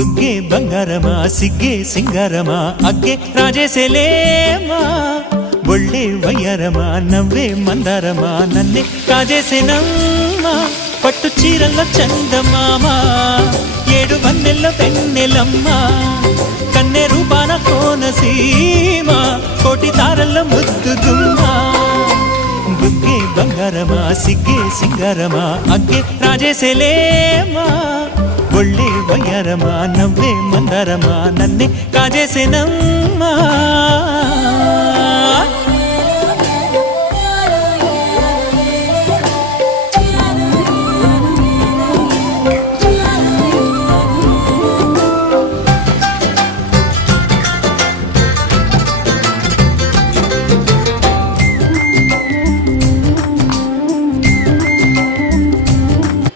బుగ్గే బంగారమా సిగ్గే సింగారమా అగ్గే రాజేసేలేమా ఒళ్ళే వయ్యారమా నవ్వే మందారమా నన్నే కాజేసేనమ్మా పట్టు చీరల్లో చందమామా ఏడు వన్నెల్లో పెన్నెలమ్మా కన్నె రూపాన కోనసీమ కోటి తారల్లో ముద్దుగుమ్మా బుగ్గే బంగారమా సిగ్గే సింగారమా అగ్గే రాజేసేలేమా ఒళ్ళే వయ్యారమా నవ్వే మందారమా నన్నే కాజేసేనమ్మా